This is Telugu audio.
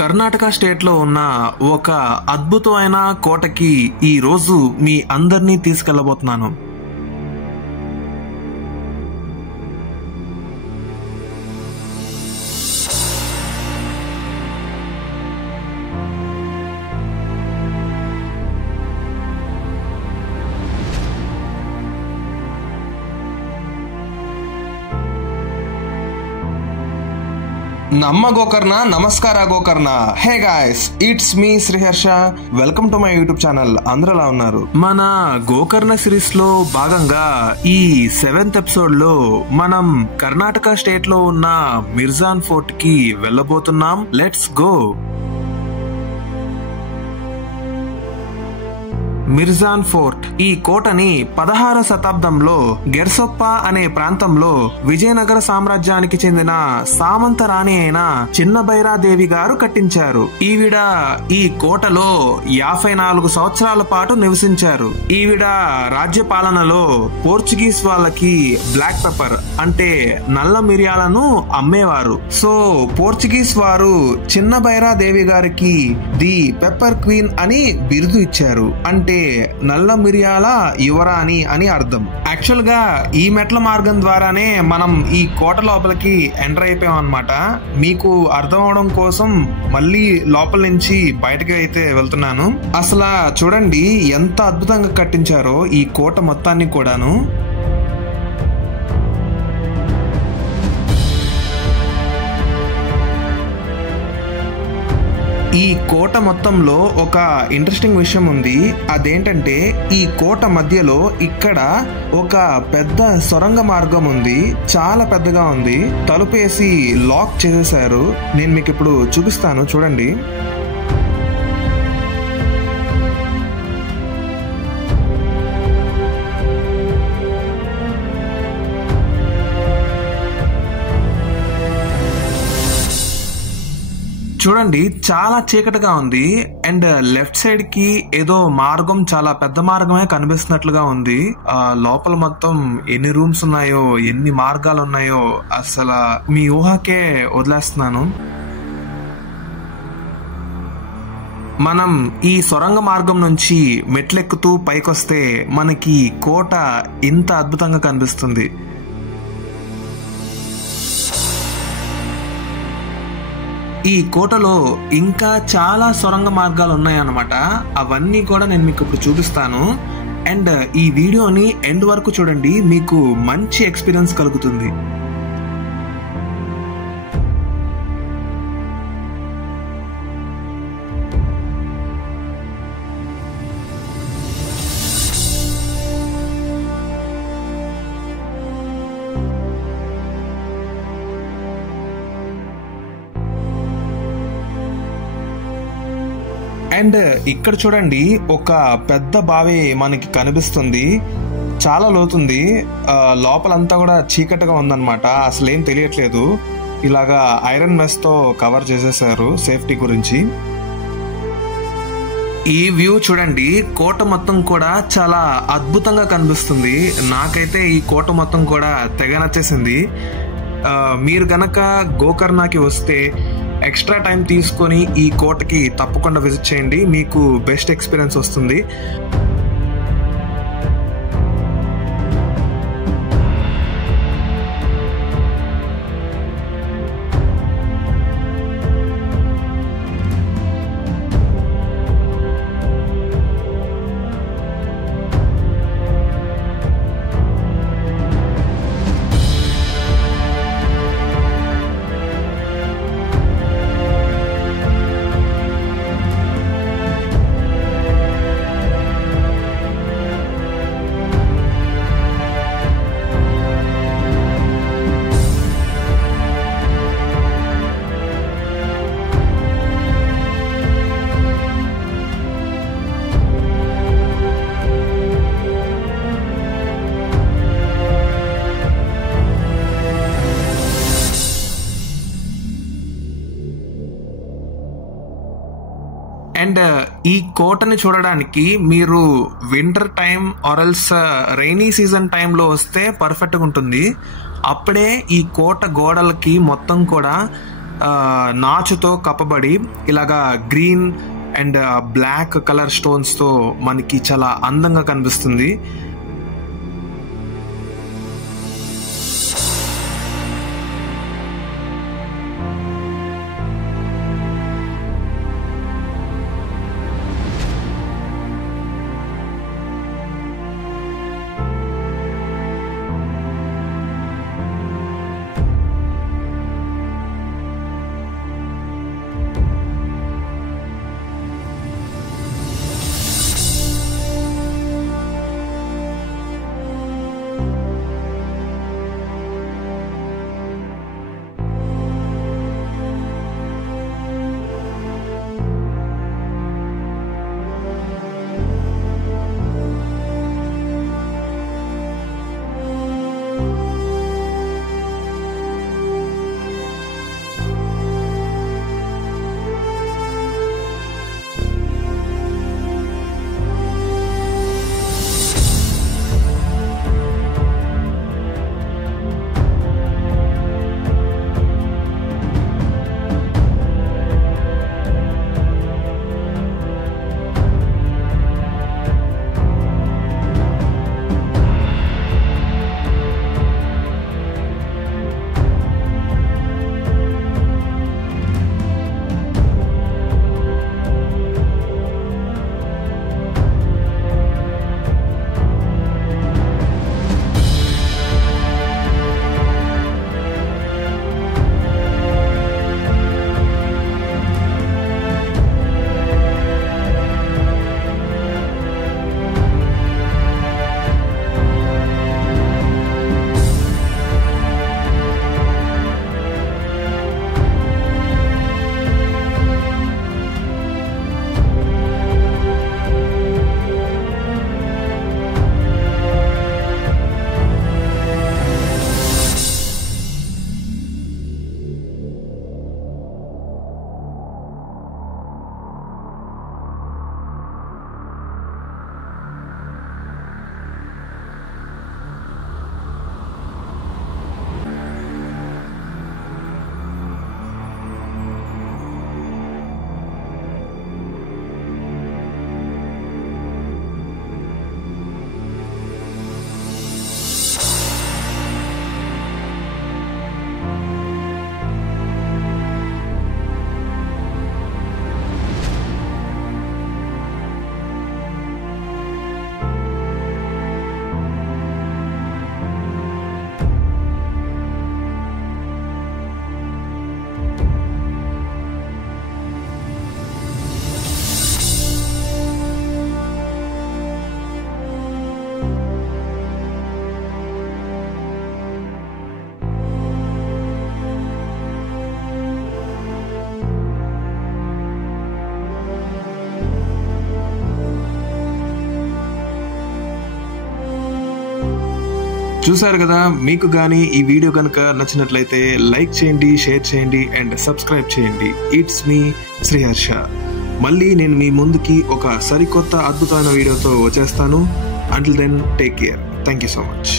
కర్ణాటక స్టేట్ లో ఉన్న ఒక అద్భుతమైన కోటకి ఈ రోజు మీ అందరినీ తీసుకెళ్లబోతున్నాను. నమ్మ గోకర్ణ, నమస్కార Gokarna. Hey guys, it's me Sriharsha. Welcome to my YouTube channel. అందరూ ఎలా ఉన్నారు? మన గోకర్ణ సిరీస్ లో భాగంగా ఈ 7th ఎపిసోడ్ లో మనం కర్ణాటక స్టేట్ లో ఉన్న మిర్జాన్ ఫోర్ట్ కి వెళ్ళబోతున్నాం. Let's go. మిర్జాన్ ఫోర్ట్ ఈ కోటని 16వ శతాబ్దంలో గెర్సొప్ప అనే ప్రాంతంలో విజయనగర సామ్రాజ్యానికి చెందిన సామంత రాణి అయిన చిన్నబైరాదేవి గారు కట్టించారు. ఈవిడ ఈ కోటలో 54 సంవత్సరాల పాటు నివసించారు. ఈవిడ రాజ్య పాలనలో పోర్చుగీస్ వాళ్ళకి బ్లాక్ పెప్పర్ అంటే నల్ల మిరియాలను అమ్మేవారు. సో పోర్చుగీస్ వారు చిన్నబైరాదేవి గారికి ది పెప్పర్ క్వీన్ అని బిరుదు ఇచ్చారు. అంటే నల్ల మిరియాల యువరాణి అని అర్థం. యాక్చువల్ గా ఈ మెట్ల మార్గం ద్వారానే మనం ఈ కోట లోపలికి ఎంటర్ అయిపోయాం అన్నమాట. మీకు అర్థం అవడం కోసం మళ్ళీ లోపల నుంచి బయటకి అయితే వెళ్తున్నాను. అసలు చూడండి ఎంత అద్భుతంగా కట్టించారో ఈ కోట మొత్తాన్ని కూడాను. ఈ కోట మొత్తంలో ఒక ఇంట్రెస్టింగ్ విషయం ఉంది. అదేంటంటే ఈ కోట మధ్యలో ఇక్కడ ఒక పెద్ద సొరంగ మార్గం ఉంది. చాలా పెద్దగా ఉంది. తలుపేసి లాక్ చేసేసారు. నేను మీకు ఇప్పుడు చూపిస్తాను, చూడండి. చూడండి చాలా చీకటిగా ఉంది. అండ్ లెఫ్ట్ సైడ్ కి ఏదో మార్గం, చాలా పెద్ద మార్గమే కనిపిస్తున్నట్లుగా ఉంది. లోపల మొత్తం ఎన్ని రూమ్స్ ఉన్నాయో, ఎన్ని మార్గాలు ఉన్నాయో అసలు మీ ఊహకే వదిలేస్తున్నాను. మనం ఈ సొరంగ మార్గం నుంచి మెట్లెక్కుతూ పైకొస్తే మనకి కోట ఇంత అద్భుతంగా కనిపిస్తుంది. ఈ కోటలో ఇంకా చాలా సొరంగ మార్గాలు ఉన్నాయన్నమాట. అవన్నీ కూడా నేను మీకు ఇప్పుడు చూపిస్తాను. అండ్ ఈ వీడియోని ఎండ్ వరకు చూడండి, మీకు మంచి ఎక్స్పీరియన్స్ కలుగుతుంది. అండ్ ఇక్కడ చూడండి ఒక పెద్ద బావి మనకి కనిపిస్తుంది. చాలా లోతుంది. లోపలంతా కూడా చీకటిగా ఉందన్నమాట. అసలు ఏం తెలియట్లేదు. ఇలాగా ఐరన్ మెస్ తో కవర్ చేసేసారు సేఫ్టీ గురించి. ఈ వ్యూ చూడండి, కోట మొత్తం కూడా చాలా అద్భుతంగా కనిపిస్తుంది. నాకైతే ఈ కోట మొత్తం కూడా తెగ నచ్చేసింది. మీరు గనక గోకర్ణకి వస్తే ఎక్స్ట్రా టైం తీసుకొని ఈ కోటకి తప్పకుండా విజిట్ చేయండి. మీకు బెస్ట్ ఎక్స్పీరియన్స్ వస్తుంది. అండ్ ఈ కోటని చూడడానికి మీరు వింటర్ టైం ఆర్ఎల్స్ రైనీ సీజన్ టైంలో వస్తే పర్ఫెక్ట్గా ఉంటుంది. అప్పుడే ఈ కోట గోడలకి మొత్తం కూడా నాచుతో కప్పబడి ఇలాగా green and black colour stones తో మనకి చాలా అందంగా కనిపిస్తుంది. చూసారు కదా, మీకు కానీ ఈ వీడియో కనుక నచ్చినట్లయితే లైక్ చేయండి, షేర్ చేయండి అండ్ సబ్స్క్రైబ్ చేయండి. It's me Sriharsha. మళ్ళీ నేను మీ ముందుకి ఒక సరికొత్త అద్భుతమైన వీడియోతో వచ్చేస్తాను. Until then take care. Thank you so much.